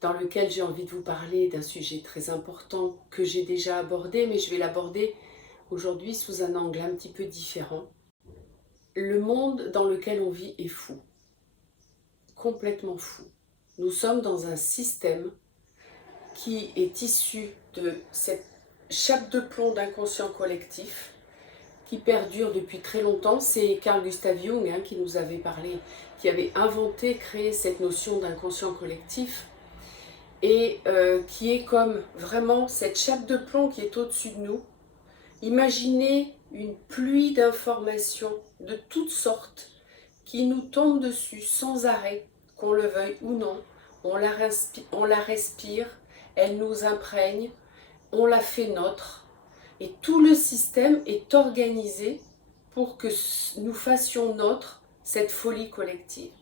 dans lequel j'ai envie de vous parler d'un sujet très important que j'ai déjà abordé, mais je vais l'aborder aujourd'hui sous un angle un petit peu différent. Le monde dans lequel on vit est fou, complètement fou. Nous sommes dans un système qui est issu de cette chape de plomb d'inconscient collectif qui perdure depuis très longtemps. C'est Carl Gustav Jung qui nous avait parlé, qui avait inventé, créé cette notion d'inconscient collectif et qui est comme vraiment cette chape de plomb qui est au-dessus de nous. Imaginez une pluie d'informations de toutes sortes qui nous tombent dessus sans arrêt, qu'on le veuille ou non. On la respire, elle nous imprègne, on la fait nôtre. Et tout le système est organisé pour que nous fassions nôtre cette folie collective.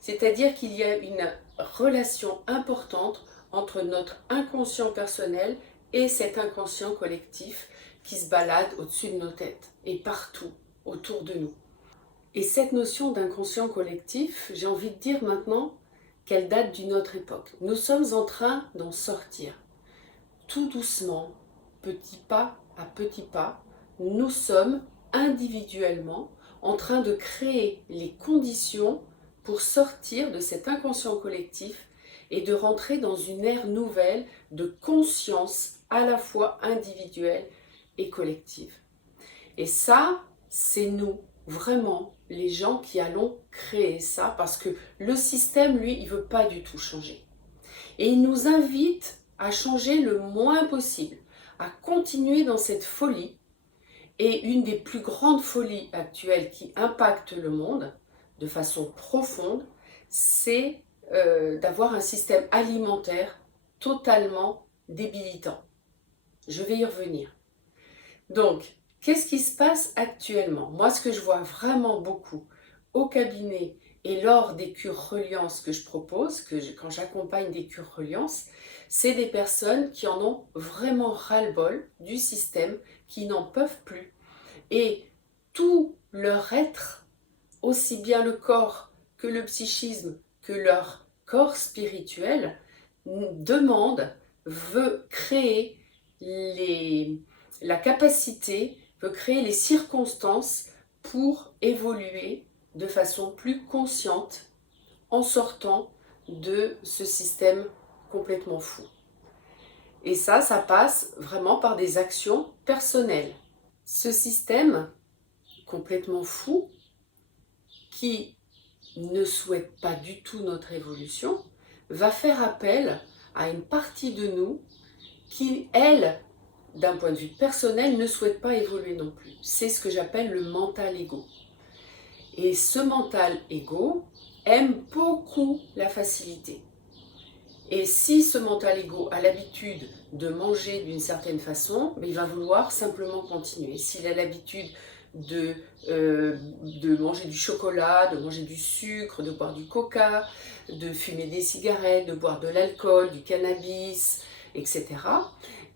C'est-à-dire qu'il y a une relation importante entre notre inconscient personnel et cet inconscient collectif qui se balade au-dessus de nos têtes et partout autour de nous. Et cette notion d'inconscient collectif, j'ai envie de dire maintenant qu'elle date d'une autre époque. Nous sommes en train d'en sortir. Tout doucement, petit pas à petit pas, nous sommes individuellement en train de créer les conditions pour sortir de cet inconscient collectif et de rentrer dans une ère nouvelle de conscience à la fois individuelle et collective. Et ça, c'est nous, vraiment, les gens qui allons créer ça, parce que le système, lui, il ne veut pas du tout changer. Et il nous invite à changer le moins possible, à continuer dans cette folie. Et une des plus grandes folies actuelles qui impactent le monde de façon profonde, c'est d'avoir un système alimentaire totalement débilitant. Je vais y revenir. Donc, qu'est-ce qui se passe actuellement? Moi, ce que je vois vraiment beaucoup au cabinet et lors des cures reliance que je propose, quand j'accompagne des cures reliance, c'est des personnes qui en ont vraiment ras-le-bol du système, qui n'en peuvent plus. Et tout leur être, aussi bien le corps que le psychisme, que leur corps spirituel, demande, veut créer la capacité, veut créer les circonstances pour évoluer de façon plus consciente en sortant de ce système complètement fou. Et ça passe vraiment par des actions personnelles. Ce système complètement fou, qui ne souhaite pas du tout notre évolution, va faire appel à une partie de nous qui, elle, d'un point de vue personnel, ne souhaite pas évoluer non plus. C'est ce que j'appelle le mental ego. Et ce mental ego aime beaucoup la facilité. Et si ce mental ego a l'habitude de manger d'une certaine façon, il va vouloir simplement continuer. S'il a l'habitude de manger du chocolat, de manger du sucre, de boire du coca, de fumer des cigarettes, de boire de l'alcool, du cannabis, etc.,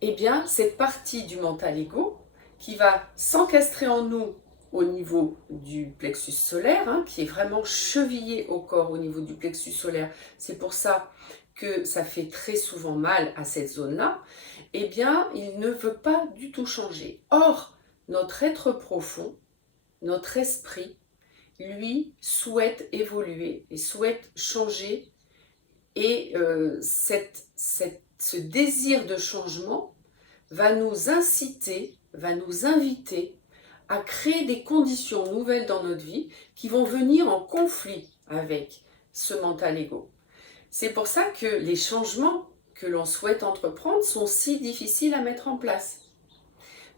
eh bien, cette partie du mental ego qui va s'encastrer en nous au niveau du plexus solaire, qui est vraiment chevillé au corps au niveau du plexus solaire, c'est pour ça que ça fait très souvent mal à cette zone-là, eh bien, il ne veut pas du tout changer. Or, notre être profond, notre esprit, lui, souhaite évoluer et souhaite changer. Et ce désir de changement va nous inciter, va nous inviter à créer des conditions nouvelles dans notre vie qui vont venir en conflit avec ce mental ego. C'est pour ça que les changements que l'on souhaite entreprendre sont si difficiles à mettre en place.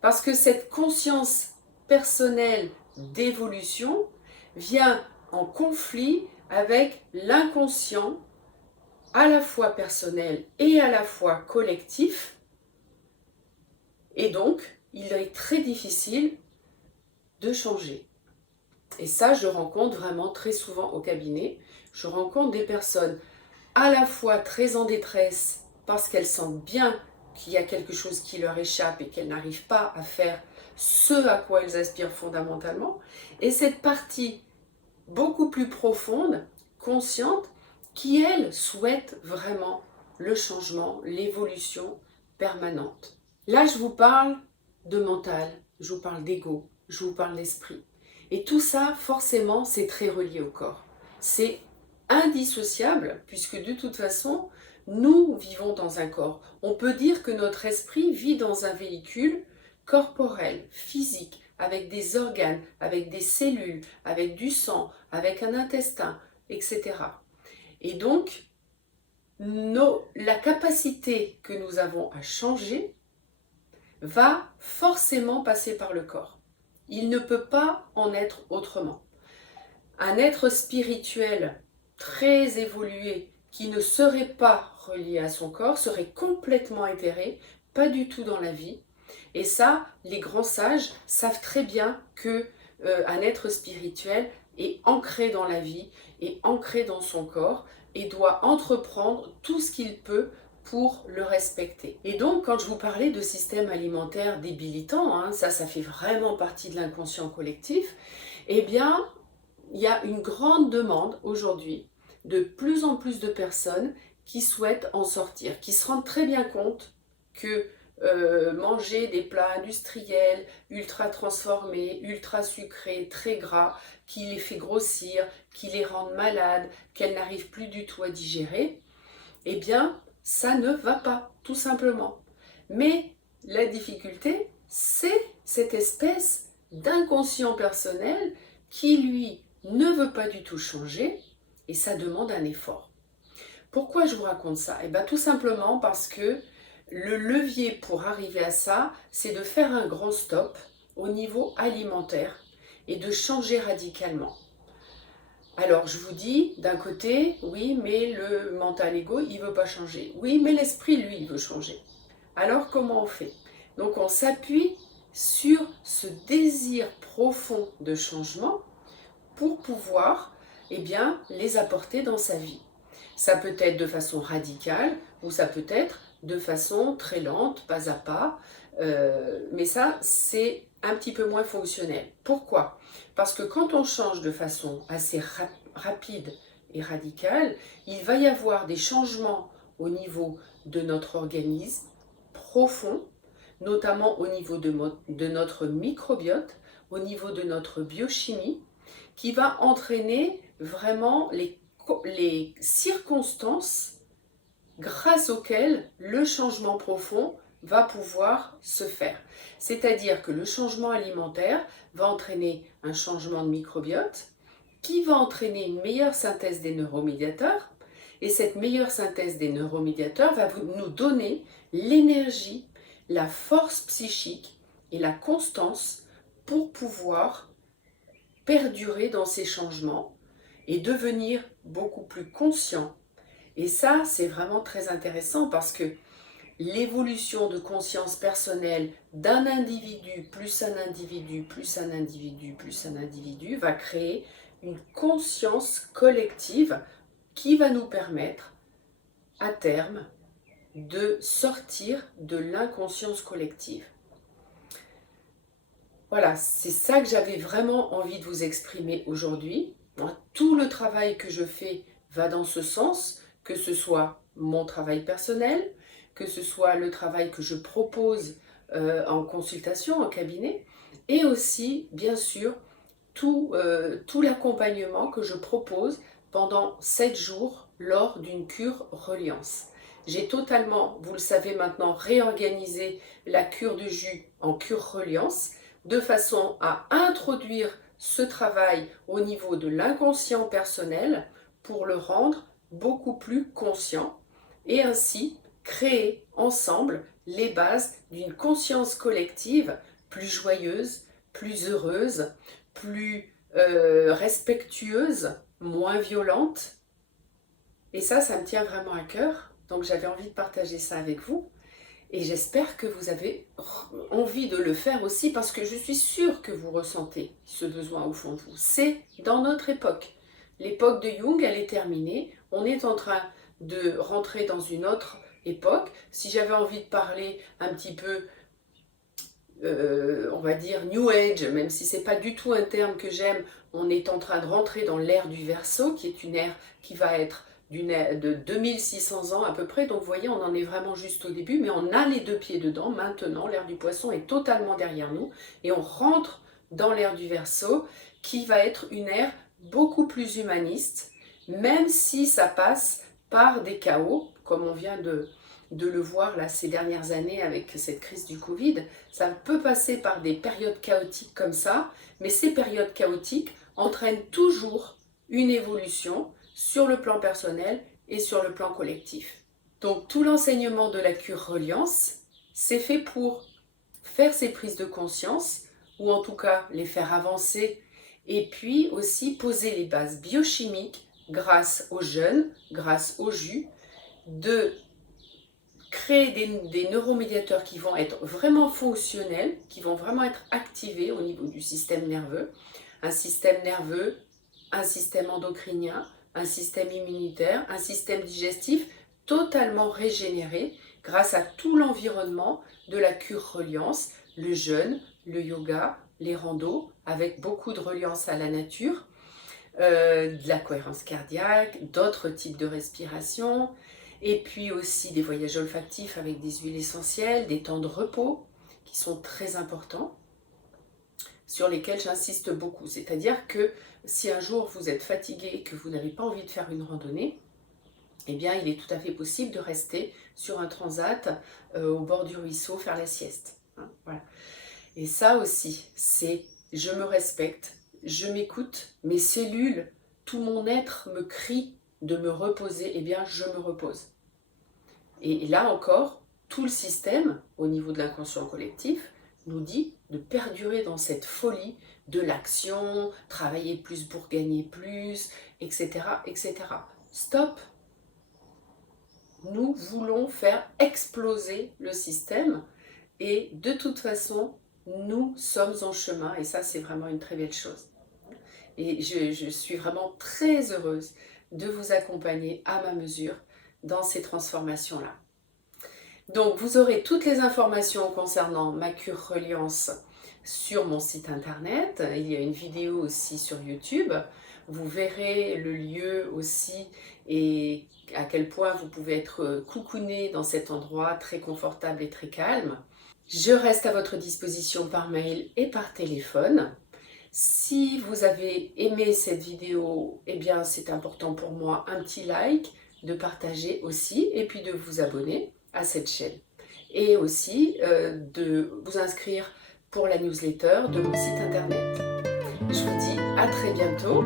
Parce que cette conscience personnelle d'évolution vient en conflit avec l'inconscient, à la fois personnel et à la fois collectif. Et donc, il est très difficile de changer. Et ça, je rencontre vraiment très souvent au cabinet. Je rencontre des personnes à la fois très en détresse parce qu'elles sentent bien qu'il y a quelque chose qui leur échappe et qu'elles n'arrivent pas à faire ce à quoi elles aspirent fondamentalement, et cette partie beaucoup plus profonde, consciente, qui elle souhaite vraiment le changement, l'évolution permanente. Là, je vous parle de mental, je vous parle d'ego, je vous parle d'esprit. Et tout ça, forcément, c'est très relié au corps. C'est indissociable, puisque de toute façon, nous vivons dans un corps. On peut dire que notre esprit vit dans un véhicule corporel, physique, avec des organes, avec des cellules, avec du sang, avec un intestin, etc. Et donc, la capacité que nous avons à changer va forcément passer par le corps. Il ne peut pas en être autrement. Un être spirituel très évolué qui ne serait pas relié à son corps serait complètement éthéré, pas du tout dans la vie. Et ça, les grands sages savent très bien que un être spirituel est ancré dans la vie, est ancré dans son corps et doit entreprendre tout ce qu'il peut pour le respecter. Et donc, quand je vous parlais de système alimentaire débilitant, ça fait vraiment partie de l'inconscient collectif, eh bien, il y a une grande demande aujourd'hui de plus en plus de personnes qui souhaitent en sortir, qui se rendent très bien compte que manger des plats industriels, ultra transformés, ultra sucrés, très gras, qui les fait grossir, qui les rendent malades, qu'elles n'arrivent plus du tout à digérer, eh bien, ça ne va pas, tout simplement. Mais la difficulté, c'est cette espèce d'inconscient personnel qui, lui, ne veut pas du tout changer et ça demande un effort. Pourquoi je vous raconte ça? Eh bien, tout simplement parce que le levier pour arriver à ça, c'est de faire un grand stop au niveau alimentaire et de changer radicalement. Alors, je vous dis, d'un côté, oui, mais le mental ego, il ne veut pas changer. Oui, mais l'esprit, lui, il veut changer. Alors, comment on fait? Donc, on s'appuie sur ce désir profond de changement pour pouvoir, les apporter dans sa vie. Ça peut être de façon radicale ou ça peut être de façon très lente, pas à pas. Mais ça, c'est un petit peu moins fonctionnel. Pourquoi? Parce que quand on change de façon assez rapide et radicale, il va y avoir des changements au niveau de notre organisme profond, notamment au niveau de notre microbiote, au niveau de notre biochimie, qui va entraîner vraiment les circonstances grâce auxquelles le changement profond va pouvoir se faire. C'est-à-dire que le changement alimentaire va entraîner un changement de microbiote qui va entraîner une meilleure synthèse des neuromédiateurs et cette meilleure synthèse des neuromédiateurs va nous donner l'énergie, la force psychique et la constance pour pouvoir perdurer dans ces changements et devenir beaucoup plus conscient. Et ça, c'est vraiment très intéressant parce que l'évolution de conscience personnelle d'un individu, plus un individu, plus un individu, plus un individu, va créer une conscience collective qui va nous permettre, à terme, de sortir de l'inconscience collective. Voilà, c'est ça que j'avais vraiment envie de vous exprimer aujourd'hui. Tout le travail que je fais va dans ce sens, que ce soit mon travail personnel, que ce soit le travail que je propose en consultation, en cabinet, et aussi, bien sûr, tout l'accompagnement que je propose pendant 7 jours lors d'une cure reliance. J'ai totalement, vous le savez maintenant, réorganisé la cure de jus en cure reliance, de façon à introduire ce travail au niveau de l'inconscient personnel pour le rendre beaucoup plus conscient et ainsi créer ensemble les bases d'une conscience collective plus joyeuse, plus heureuse, plus respectueuse, moins violente. Et ça me tient vraiment à cœur, donc j'avais envie de partager ça avec vous. Et j'espère que vous avez envie de le faire aussi parce que je suis sûre que vous ressentez ce besoin au fond de vous. C'est dans notre époque. L'époque de Jung, elle est terminée. On est en train de rentrer dans une autre époque. Si j'avais envie de parler un petit peu, on va dire New Age, même si c'est pas du tout un terme que j'aime, on est en train de rentrer dans l'ère du Verseau, qui est une ère qui va être de 2600 ans à peu près. Donc vous voyez, on en est vraiment juste au début, mais on a les 2 pieds dedans maintenant. L'ère du Poisson est totalement derrière nous et on rentre dans l'ère du Verseau qui va être une ère beaucoup plus humaniste, même si ça passe par des chaos, comme on vient de le voir là ces dernières années avec cette crise du Covid. Ça peut passer par des périodes chaotiques comme ça, mais ces périodes chaotiques entraînent toujours une évolution sur le plan personnel et sur le plan collectif. Donc tout l'enseignement de la cure reliance, c'est fait pour faire ces prises de conscience, ou en tout cas les faire avancer, et puis aussi poser les bases biochimiques grâce aux jeûnes, grâce au jus, de créer des neuromédiateurs qui vont être vraiment fonctionnels, qui vont vraiment être activés au niveau du système nerveux, un système endocrinien, un système immunitaire, un système digestif totalement régénéré grâce à tout l'environnement de la cure reliance, le jeûne, le yoga, les randos, avec beaucoup de reliance à la nature, de la cohérence cardiaque, d'autres types de respiration, et puis aussi des voyages olfactifs avec des huiles essentielles, des temps de repos qui sont très importants, sur lesquels j'insiste beaucoup. C'est-à-dire que si un jour vous êtes fatigué et que vous n'avez pas envie de faire une randonnée, eh bien il est tout à fait possible de rester sur un transat au bord du ruisseau, faire la sieste. Hein, voilà. Et ça aussi, c'est je me respecte, je m'écoute, mes cellules, tout mon être me crie de me reposer, eh bien je me repose. Et là encore, tout le système, au niveau de l'inconscient collectif, nous dit de perdurer dans cette folie de l'action, travailler plus pour gagner plus, etc., etc. Stop! Nous voulons faire exploser le système et de toute façon, nous sommes en chemin et ça, c'est vraiment une très belle chose. Et je suis vraiment très heureuse de vous accompagner à ma mesure dans ces transformations-là. Donc, vous aurez toutes les informations concernant ma cure reliance sur mon site internet. Il y a une vidéo aussi sur YouTube. Vous verrez le lieu aussi et à quel point vous pouvez être coucouné dans cet endroit très confortable et très calme. Je reste à votre disposition par mail et par téléphone. Si vous avez aimé cette vidéo, eh bien c'est important pour moi un petit like, de partager aussi et puis de vous abonner à cette chaîne. Et aussi de vous inscrire pour la newsletter de mon site internet. Je vous dis à très bientôt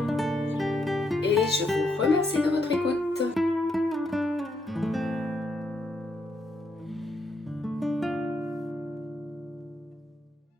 et je vous remercie de votre écoute.